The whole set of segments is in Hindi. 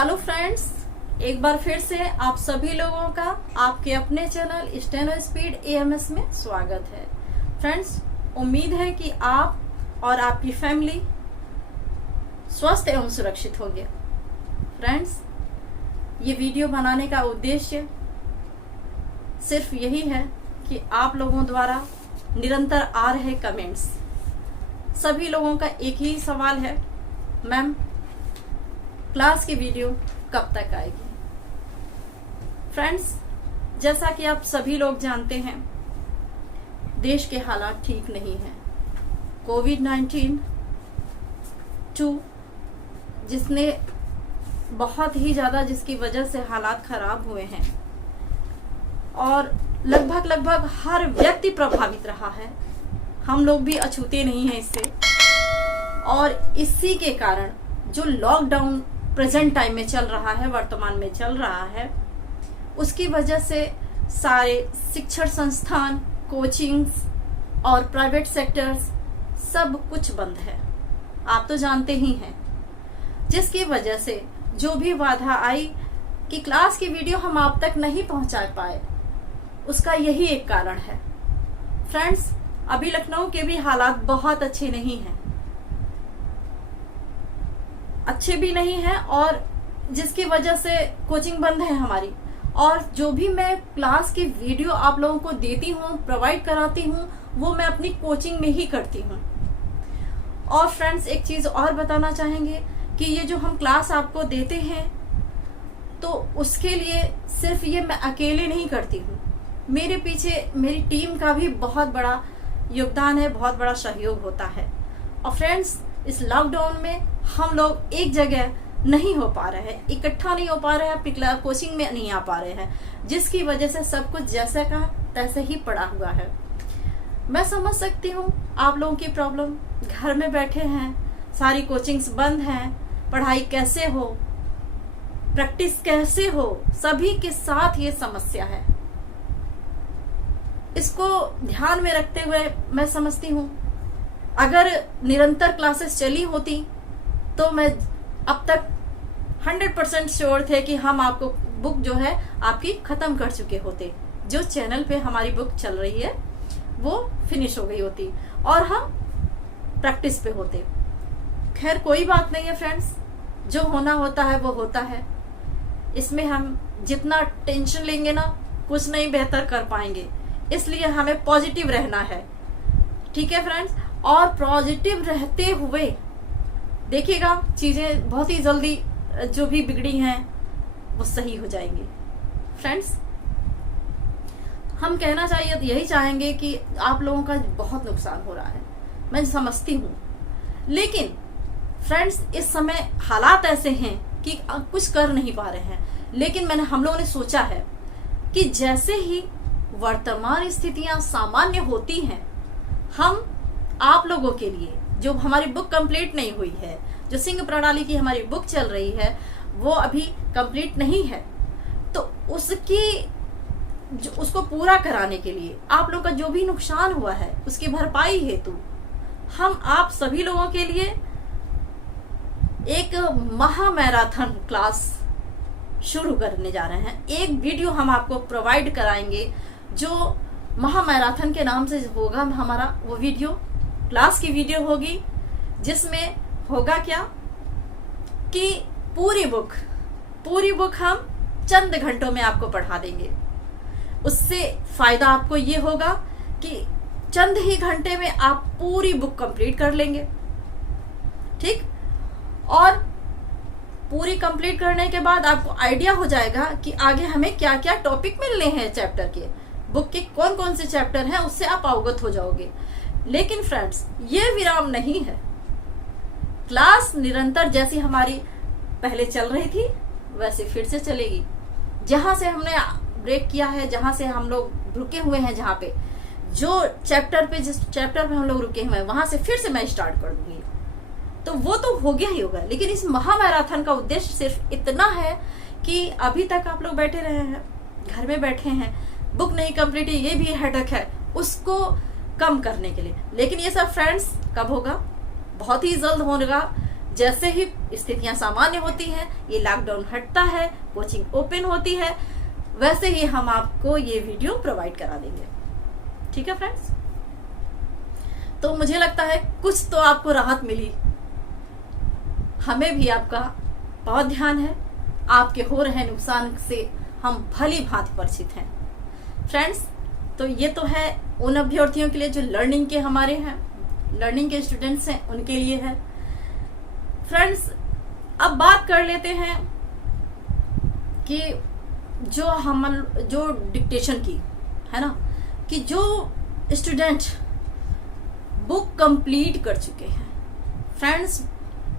हेलो फ्रेंड्स, एक बार फिर से आप सभी लोगों का आपके अपने चैनल स्टेनो स्पीड एएमएस में स्वागत है। फ्रेंड्स, उम्मीद है कि आप और आपकी फैमिली स्वस्थ एवं सुरक्षित होंगे। फ्रेंड्स, ये वीडियो बनाने का उद्देश्य सिर्फ यही है कि आप लोगों द्वारा निरंतर आ रहे कमेंट्स, सभी लोगों का एक ही सवाल है, मैम क्लास की वीडियो कब तक आएगी। फ्रेंड्स, जैसा कि आप सभी लोग जानते हैं, देश के हालात ठीक नहीं हैं। कोविड-19 जिसने बहुत ही ज्यादा जिसकी वजह से हालात खराब हुए हैं और लगभग हर व्यक्ति प्रभावित रहा है। हम लोग भी अछूते नहीं हैं इससे, और इसी के कारण जो लॉकडाउन प्रेजेंट टाइम में चल रहा है, वर्तमान में चल रहा है, उसकी वजह से सारे शिक्षण संस्थान, कोचिंग्स और प्राइवेट सेक्टर्स सब कुछ बंद है। आप तो जानते ही हैं, जिसकी वजह से जो भी बाधा आई कि क्लास की वीडियो हम आप तक नहीं पहुंचा पाए, उसका यही एक कारण है। फ्रेंड्स, अभी लखनऊ के भी हालात बहुत अच्छे नहीं हैं, अच्छे भी नहीं है, और जिसकी वजह से कोचिंग बंद है हमारी। और जो भी मैं क्लास की वीडियो आप लोगों को देती हूँ, प्रोवाइड कराती हूँ, वो मैं अपनी कोचिंग में ही करती हूँ। और फ्रेंड्स, एक चीज और बताना चाहेंगे कि ये जो हम क्लास आपको देते हैं, तो उसके लिए सिर्फ ये मैं अकेले नहीं करती हूँ, मेरे पीछे मेरी टीम का भी बहुत बड़ा योगदान है, बहुत बड़ा सहयोग होता है। और फ्रेंड्स, इस लॉकडाउन में हम लोग एक जगह नहीं हो पा रहे हैं, इकट्ठा नहीं हो पा रहे हैं, अपनी कोचिंग में नहीं आ पा रहे हैं, जिसकी वजह से सब कुछ जैसे का तैसे ही पड़ा हुआ है। मैं समझ सकती हूँ आप लोगों की प्रॉब्लम, घर में बैठे हैं, सारी कोचिंग्स बंद हैं, पढ़ाई कैसे हो, प्रैक्टिस कैसे हो, सभी के साथ ये समस्या है। इसको ध्यान में रखते हुए मैं समझती हूँ, अगर निरंतर क्लासेस चली होती तो मैं अब तक 100% श्योर थे कि हम आपको बुक जो है आपकी खत्म कर चुके होते। जो चैनल पे हमारी बुक चल रही है वो फिनिश हो गई होती और हम प्रैक्टिस पे होते। खैर, कोई बात नहीं है फ्रेंड्स, जो होना होता है वो होता है। इसमें हम जितना टेंशन लेंगे ना, कुछ नहीं बेहतर कर पाएंगे। इसलिए हमें पॉजिटिव रहना है, ठीक है फ्रेंड्स। और पॉजिटिव रहते हुए देखिएगा, चीजें बहुत ही जल्दी जो भी बिगड़ी हैं वो सही हो जाएंगी। फ्रेंड्स, हम कहना चाहिए यही चाहेंगे कि आप लोगों का बहुत नुकसान हो रहा है, मैं समझती हूँ, लेकिन फ्रेंड्स इस समय हालात ऐसे हैं कि कुछ कर नहीं पा रहे हैं। लेकिन हम लोगों ने सोचा है कि जैसे ही वर्तमान स्थितियां सामान्य होती हैं, हम आप लोगों के लिए, जो हमारी बुक कंप्लीट नहीं हुई है, जो सिंह प्रणाली की हमारी बुक चल रही है वो अभी कंप्लीट नहीं है, तो उसको पूरा कराने के लिए, आप लोगों का जो भी नुकसान हुआ है उसकी भरपाई हेतु हम आप सभी लोगों के लिए एक महा मैराथन क्लास शुरू करने जा रहे हैं। एक वीडियो हम आपको प्रोवाइड कराएंगे जो महा मैराथन के नाम से होगा हमारा। वो वीडियो क्लास की वीडियो होगी, जिसमें होगा क्या कि पूरी बुक हम चंद घंटों में आपको पढ़ा देंगे। उससे फायदा आपको ये होगा कि चंद ही घंटे में आप पूरी बुक कंप्लीट कर लेंगे, ठीक। और पूरी कंप्लीट करने के बाद आपको आइडिया हो जाएगा कि आगे हमें क्या क्या टॉपिक मिलने हैं, चैप्टर के, बुक के कौन कौन से चैप्टर हैं, उससे आप अवगत हो जाओगे। लेकिन फ्रेंड्स, ये विराम नहीं है। क्लास निरंतर जैसी हमारी पहले चल रही थी वैसे फिर से चलेगी। जहां से हमने ब्रेक किया है, जहां से हम लोग रुके हुए हैं, जहां पे जो जिस चैप्टर पे हम लोग रुके हुए हैं, वहां से फिर से मैं स्टार्ट कर दूंगी। तो वो तो हो गया ही होगा। लेकिन इस महामैराथन का उद्देश्य सिर्फ इतना है कि अभी तक आप लोग बैठे रहे हैं, घर में बैठे हैं, बुक नहीं कंप्लीट है, ये भी हेडेक है, उसको कम करने के लिए। लेकिन ये सब फ्रेंड्स कब होगा? बहुत ही जल्द होगा। जैसे ही स्थितियां सामान्य होती हैं, ये लॉकडाउन हटता है, कोचिंग ओपन होती है, वैसे ही हम आपको ये वीडियो प्रोवाइड करा देंगे। ठीक है फ्रेंड्स, तो मुझे लगता है कुछ तो आपको राहत मिली। हमें भी आपका बहुत ध्यान है, आपके हो रहे नुकसान से हम भली भांति परिचित हैं फ्रेंड्स। तो ये तो है उन अभ्यर्थियों के लिए जो लर्निंग के हमारे हैं, लर्निंग के स्टूडेंट्स हैं, उनके लिए है फ्रेंड्स। अब बात कर लेते हैं कि जो डिक्टेशन की है ना, कि जो स्टूडेंट बुक कंप्लीट कर चुके हैं फ्रेंड्स,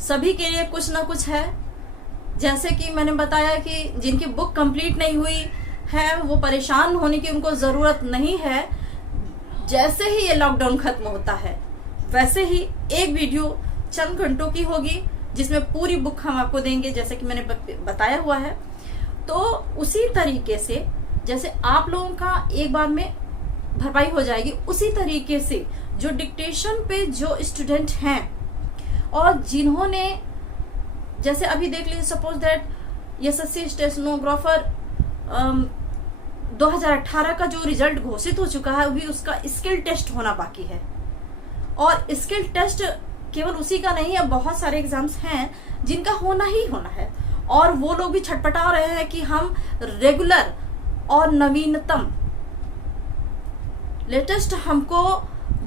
सभी के लिए कुछ ना कुछ है। जैसे कि मैंने बताया कि जिनकी बुक कंप्लीट नहीं हुई है वो परेशान होने की उनको जरूरत नहीं है। जैसे ही ये लॉकडाउन खत्म होता है वैसे ही एक वीडियो चंद घंटों की होगी जिसमें पूरी बुक हम आपको देंगे, जैसे कि मैंने बताया हुआ है। तो उसी तरीके से जैसे आप लोगों का एक बार में भरपाई हो जाएगी, उसी तरीके से जो डिक्टेशन पे जो स्टूडेंट हैं और जिन्होंने, जैसे अभी देख लीजिए सपोज दैट एसएससी स्टेनोग्राफर 2018 का जो रिजल्ट घोषित हो चुका है, अभी उसका स्किल टेस्ट होना बाकी है। और स्किल टेस्ट केवल उसी का नहीं है, बहुत सारे एग्जाम्स हैं जिनका होना ही होना है। और वो लोग भी छटपटा रहे हैं कि हम रेगुलर और नवीनतम लेटेस्ट हमको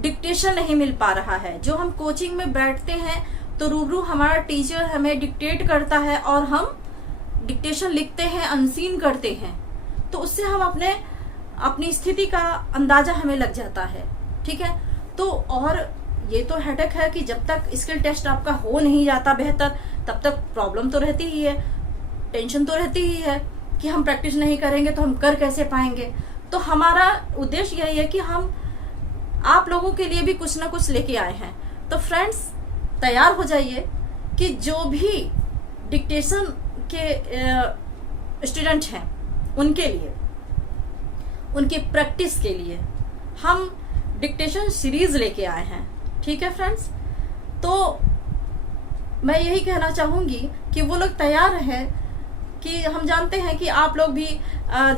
डिक्टेशन नहीं मिल पा रहा है। जो हम कोचिंग में बैठते हैं तो रूबरू हमारा टीचर हमें डिक्टेट करता है और हम डिक्टेशन लिखते हैं, अनसीन करते हैं, तो उससे हम अपनी स्थिति का अंदाजा हमें लग जाता है। ठीक है, तो और ये तो हेडेक है कि जब तक स्किल टेस्ट आपका हो नहीं जाता बेहतर, तब तक प्रॉब्लम तो रहती ही है, टेंशन तो रहती ही है कि हम प्रैक्टिस नहीं करेंगे तो हम कर कैसे पाएंगे। तो हमारा उद्देश्य यही है कि हम आप लोगों के लिए भी कुछ ना कुछ लेके आए हैं। तो फ्रेंड्स तैयार हो जाइए कि जो भी डिक्टेशन के स्टूडेंट हैं उनके लिए, उनकी प्रैक्टिस के लिए हम डिक्टेशन सीरीज लेके आए हैं। ठीक है फ्रेंड्स, तो मैं यही कहना चाहूंगी कि वो लोग तैयार हैं कि हम जानते हैं कि आप लोग भी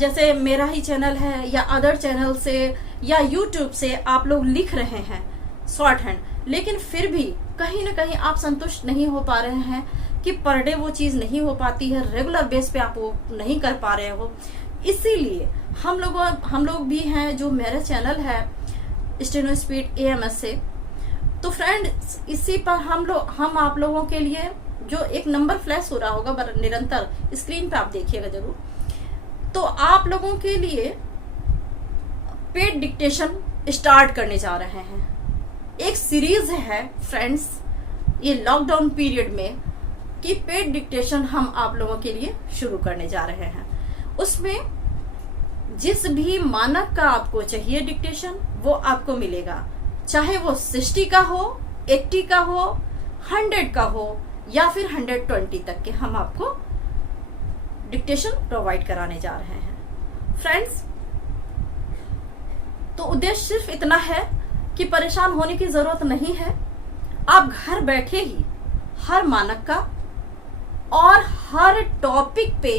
जैसे मेरा ही चैनल है या अदर चैनल से या यूट्यूब से आप लोग लिख रहे हैं शॉर्ट हैंड, लेकिन फिर भी कहीं ना कहीं आप संतुष्ट नहीं हो पा रहे हैं कि पर डे वो चीज नहीं हो पाती है, रेगुलर बेस पे आप वो नहीं कर पा रहे हो। इसीलिए हम लोग भी हैं जो मेरा चैनल है स्टेनो स्पीड AMS से। तो फ्रेंड्स इसी पर हम आप लोगों के लिए जो एक नंबर फ्लैश हो रहा होगा निरंतर स्क्रीन पे, आप देखिएगा जरूर, तो आप लोगों के लिए पेड डिक्टेशन स्टार्ट करने जा रहे हैं। एक सीरीज है फ्रेंड्स ये लॉकडाउन पीरियड में कि पेड डिक्टेशन हम आप लोगों के लिए शुरू करने जा रहे हैं। उसमें जिस भी मानक का आपको चाहिए डिक्टेशन वो आपको मिलेगा, चाहे वो 60 का हो, 80 का हो, 100 का हो या फिर 120 तक के हम आपको डिक्टेशन प्रोवाइड कराने जा रहे हैं फ्रेंड्स। तो उद्देश्य सिर्फ इतना है कि परेशान होने की जरूरत नहीं है। आप घर बैठे ही हर मानक का और हर टॉपिक पे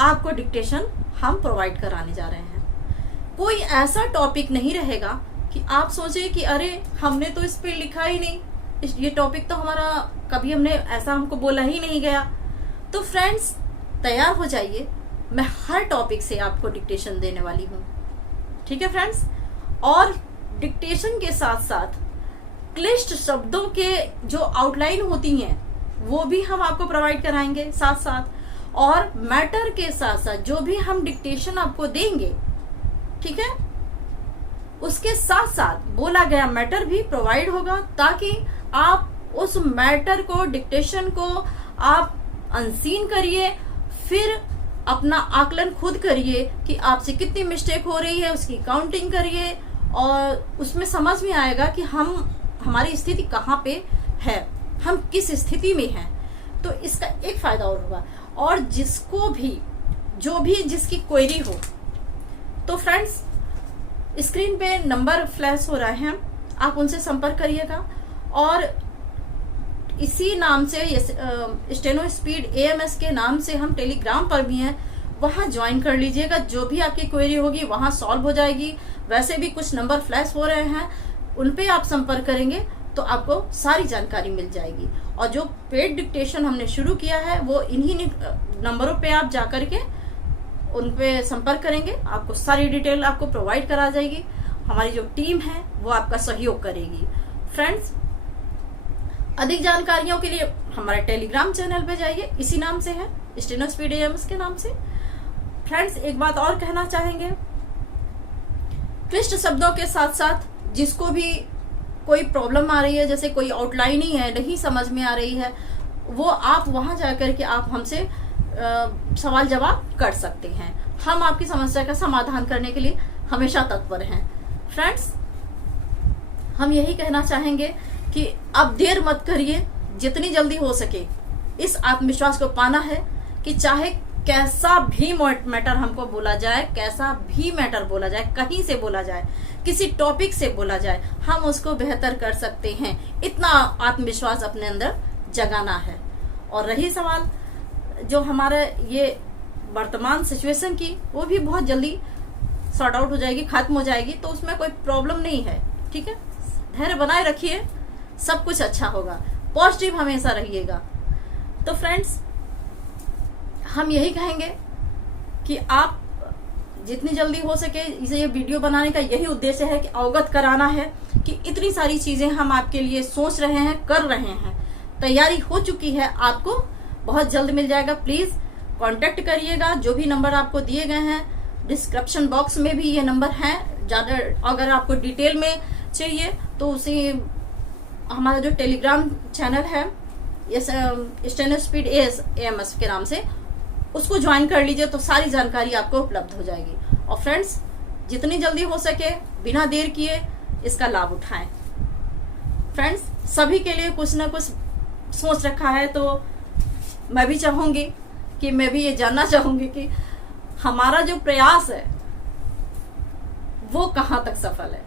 आपको डिक्टेशन हम प्रोवाइड कराने जा रहे हैं। कोई ऐसा टॉपिक नहीं रहेगा कि आप सोचे कि अरे हमने तो इस पे लिखा ही नहीं, ये टॉपिक तो हमारा कभी हमको बोला ही नहीं गया। तो फ्रेंड्स तैयार हो जाइए, मैं हर टॉपिक से आपको डिक्टेशन देने वाली हूँ। ठीक है फ्रेंड्स, और डिक्टेशन के साथ साथ क्लिष्ट शब्दों के जो आउटलाइन होती हैं वो भी हम आपको प्रोवाइड कराएंगे साथ साथ, और मैटर के साथ साथ जो भी हम डिक्टेशन आपको देंगे, ठीक है, उसके साथ साथ बोला गया मैटर भी प्रोवाइड होगा, ताकि आप उस मैटर को, डिक्टेशन को आप अनसीन करिए, फिर अपना आकलन खुद करिए कि आपसे कितनी मिस्टेक हो रही है, उसकी काउंटिंग करिए और उसमें समझ में आएगा कि हमारी स्थिति कहाँ पे है, हम किस स्थिति में हैं। तो इसका एक फायदा और होगा। और जिसको भी जिसकी क्वेरी हो, तो फ्रेंड्स स्क्रीन पे नंबर फ्लैश हो रहे हैं, आप उनसे संपर्क करिएगा। और इसी नाम से स्टेनो स्पीड AMS के नाम से हम टेलीग्राम पर भी हैं, वहां ज्वाइन कर लीजिएगा। जो भी आपकी क्वेरी होगी वहां सॉल्व हो जाएगी। वैसे भी कुछ नंबर फ्लैश हो रहे हैं, उन पे आप संपर्क करेंगे तो आपको सारी जानकारी मिल जाएगी। और जो पेड डिक्टेशन हमने शुरू किया है वो इन्हीं नंबरों पे आप जाकर के उन पे संपर्क करेंगे, आपको सारी डिटेल आपको प्रोवाइड करा जाएगी। हमारी जो टीम है वो आपका सहयोग करेगी। फ्रेंड्स, अधिक जानकारियों के लिए हमारे टेलीग्राम चैनल पे जाइए, इसी नाम से है, स्टेनो स्पीड AMS के नाम से। फ्रेंड्स, एक बात और कहना चाहेंगे, क्लिष्ट शब्दों के साथ साथ जिसको भी कोई प्रॉब्लम आ रही है, जैसे कोई आउटलाइनिंग है नहीं समझ में आ रही है, वो आप वहां जाकर के आप हमसे सवाल जवाब कर सकते हैं। हम आपकी समस्या का समाधान करने के लिए हमेशा तत्पर हैं। फ्रेंड्स, हम यही कहना चाहेंगे कि अब देर मत करिए, जितनी जल्दी हो सके इस आत्मविश्वास को पाना है कि चाहे कैसा भी मैटर हमको बोला जाए, कैसा भी मैटर बोला जाए, कहीं से बोला जाए, किसी टॉपिक से बोला जाए, हम उसको बेहतर कर सकते हैं। इतना आत्मविश्वास अपने अंदर जगाना है। और रही सवाल जो हमारे ये वर्तमान सिचुएशन की, वो भी बहुत जल्दी सॉर्ट आउट हो जाएगी, खत्म हो जाएगी, तो उसमें कोई प्रॉब्लम नहीं है। ठीक है, धैर्य बनाए रखिए, सब कुछ अच्छा होगा, पॉजिटिव हमेशा रहिएगा। तो फ्रेंड्स, हम यही कहेंगे कि आप जितनी जल्दी हो सके, इसे ये वीडियो बनाने का यही उद्देश्य है कि अवगत कराना है कि इतनी सारी चीजें हम आपके लिए सोच रहे हैं, कर रहे हैं, तैयारी हो चुकी है, आपको बहुत जल्द मिल जाएगा। प्लीज कांटेक्ट करिएगा। जो भी नंबर आपको दिए गए हैं डिस्क्रिप्शन बॉक्स में भी ये नंबर हैं। ज्यादा अगर आपको डिटेल में चाहिए तो उसे हमारा जो टेलीग्राम चैनल है स्टेनो स्पीड AMS के नाम से, उसको ज्वाइन कर लीजिए तो सारी जानकारी आपको उपलब्ध हो जाएगी। और फ्रेंड्स, जितनी जल्दी हो सके बिना देर किए इसका लाभ उठाएं। फ्रेंड्स, सभी के लिए कुछ ना कुछ सोच रखा है, तो मैं भी चाहूंगी कि मैं भी ये जानना चाहूंगी कि हमारा जो प्रयास है वो कहां तक सफल है।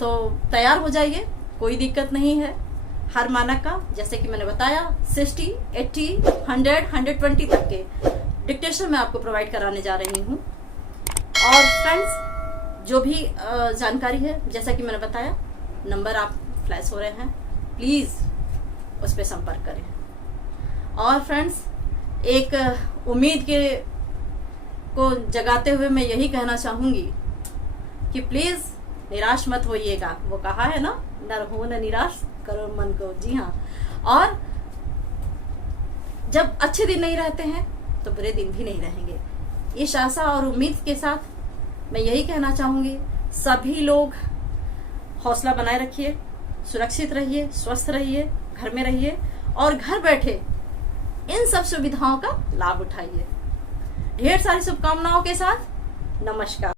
तो तैयार हो जाइए, कोई दिक्कत नहीं है। हर मानक का, जैसे कि मैंने बताया, 60, 80, 100, 120 तक के डिक्टेशन मैं आपको प्रोवाइड कराने जा रही हूँ। और फ्रेंड्स, जो भी जानकारी है, जैसा कि मैंने बताया, नंबर आप फ्लैश हो रहे हैं, प्लीज उस पर संपर्क करें। और फ्रेंड्स, एक उम्मीद को जगाते हुए मैं यही कहना चाहूंगी कि प्लीज निराश मत होइएगा। वो कहा है ना, न हो न निराश करो मन को। जी हाँ, और जब अच्छे दिन नहीं रहते हैं तो बुरे दिन भी नहीं रहेंगे। इस आशा और उम्मीद के साथ मैं यही कहना चाहूंगी, सभी लोग हौसला बनाए रखिए, सुरक्षित रहिए, स्वस्थ रहिए, घर में रहिए और घर बैठे इन सब सुविधाओं का लाभ उठाइए। ढेर सारी शुभकामनाओं के साथ नमस्कार।